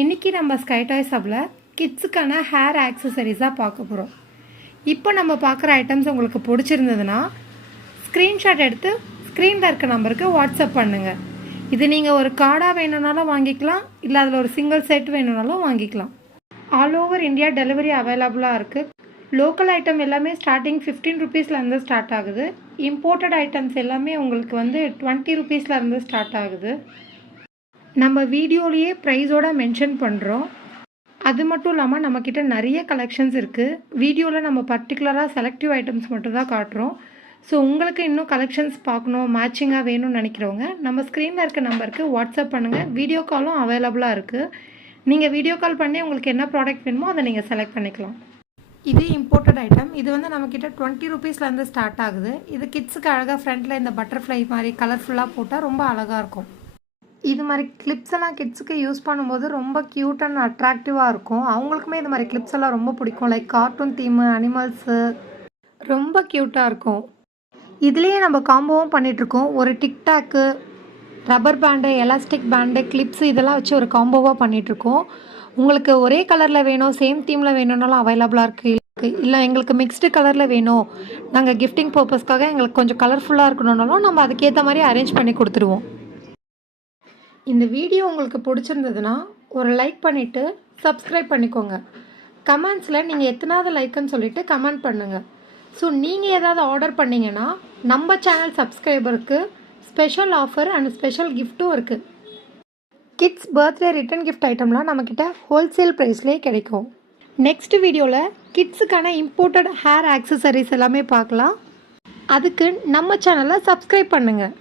இன்றைக்கி நம்ம sky toys ஹப்பில் கிட்ஸுக்கான hair ஆக்சசரிஸாக பார்க்க போகிறோம். இப்போ நம்ம பார்க்குற ஐட்டம்ஸ் உங்களுக்கு பிடிச்சிருந்ததுன்னா ஸ்க்ரீன்ஷாட் எடுத்து ஸ்க்ரீனில் இருக்க நம்பருக்கு வாட்ஸ்அப் பண்ணுங்கள். இது நீங்கள் ஒரு கார்டாக வேணும்னாலும் வாங்கிக்கலாம், இல்லை அதில் ஒரு சிங்கிள் செட் வேணும்னாலும் வாங்கிக்கலாம். ஆல் ஓவர் இந்தியா டெலிவரி அவைலபிளாக இருக்குது. லோக்கல் ஐட்டம் எல்லாமே ஸ்டார்டிங் 15 ருபீஸ்லேருந்து ஸ்டார்ட் ஆகுது. இம்போர்ட்டட் ஐட்டம்ஸ் எல்லாமே உங்களுக்கு 20 ருபீஸ்லேருந்து ஸ்டார்ட் ஆகுது. நம்ம வீடியோலேயே ப்ரைஸோடு மென்ஷன் பண்ணுறோம். அது மட்டும் இல்லாமல் நம்மக்கிட்ட நிறைய கலெக்ஷன்ஸ் இருக்குது. வீடியோவில் நம்ம பர்டிகுலராக செலக்டிவ் ஐட்டம்ஸ் மட்டும் தான் காட்டுறோம். ஸோ உங்களுக்கு இன்னும் கலெக்ஷன்ஸ் பார்க்கணும், மேட்சிங்காக வேணும்னு நினைக்கிறவங்க நம்ம ஸ்க்ரீனில் இருக்க நம்பருக்கு வாட்ஸ்அப் பண்ணுங்கள். வீடியோ காலும் அவைலபிளாக இருக்குது. நீங்கள் வீடியோ கால் பண்ணி உங்களுக்கு என்ன ப்ராடக்ட் வேணுமோ அதை நீங்கள் செலக்ட் பண்ணிக்கலாம். இது இம்போர்ட்டட் ஐட்டம். இது நம்மக்கிட்ட 20 ருபீஸ்லேருந்து ஸ்டார்ட் ஆகுது. இது கிட்ஸுக்கு அழகாக ஃப்ரண்ட்டில் இந்த பட்டர்ஃப்ளை மாதிரி கலர்ஃபுல்லாக போட்டால் ரொம்ப அழகாக இருக்கும். இது மாதிரி கிளிப்ஸ் எல்லாம் கிட்ஸுக்கு யூஸ் பண்ணும்போது ரொம்ப க்யூட் அண்ட் அட்ராக்டிவாக இருக்கும். அவங்களுக்குமே இது மாதிரி கிளிப்ஸ் எல்லாம் ரொம்ப பிடிக்கும். லைக் கார்ட்டூன் தீமு, அனிமல்ஸு ரொம்ப க்யூட்டாக இருக்கும். இதுலேயே நம்ம காம்போவும் பண்ணிகிட்ருக்கோம். ஒரு tic tac, rubber band, elastic band, clips இதெல்லாம் வச்சு ஒரு காம்போவாக பண்ணிகிட்ருக்கோம். உங்களுக்கு ஒரே கலரில் வேணும், சேம் தீமில் வேணும்னாலும் அவைலபிளாக இருக்குது. இல்லை எங்களுக்கு மிக்ஸ்டு கலரில் வேணும், நாங்கள் கிஃப்டிங் பர்பஸ்க்காக எங்களுக்கு கொஞ்சம் கலர்ஃபுல்லாக இருக்கணுன்னாலும் நம்ம அதுக்கேற்ற மாதிரி அரேஞ்ச் பண்ணி கொடுத்துருவோம். இந்த வீடியோ உங்களுக்கு பிடிச்சிருந்ததுன்னா ஒரு லைக் பண்ணிவிட்டு சப்ஸ்கிரைப் பண்ணிக்கோங்க. கமெண்ட்ஸில் நீங்கள் எத்தனாவது லைக்குன்னு சொல்லிவிட்டு கமெண்ட் பண்ணுங்கள். ஸோ நீங்கள் ஏதாவது ஆர்டர் பண்ணிங்கன்னா நம்ம சேனல் சப்ஸ்கிரைபருக்கு ஸ்பெஷல் ஆஃபர் அண்ட் ஸ்பெஷல் கிஃப்ட்டும் இருக்குது. கிட்ஸ் பர்த்டே ரிட்டன் கிஃப்ட் ஐட்டம்லாம் நம்மக்கிட்ட ஹோல்சேல் ப்ரைஸ்லேயே கிடைக்கும். நெக்ஸ்ட் வீடியோவில் கிட்ஸுக்கான இம்போர்ட்டட் ஹேர் ஆக்சசரிஸ் எல்லாமே பார்க்கலாம். அதுக்கு நம்ம சேனலை சப்ஸ்கிரைப் பண்ணுங்கள்.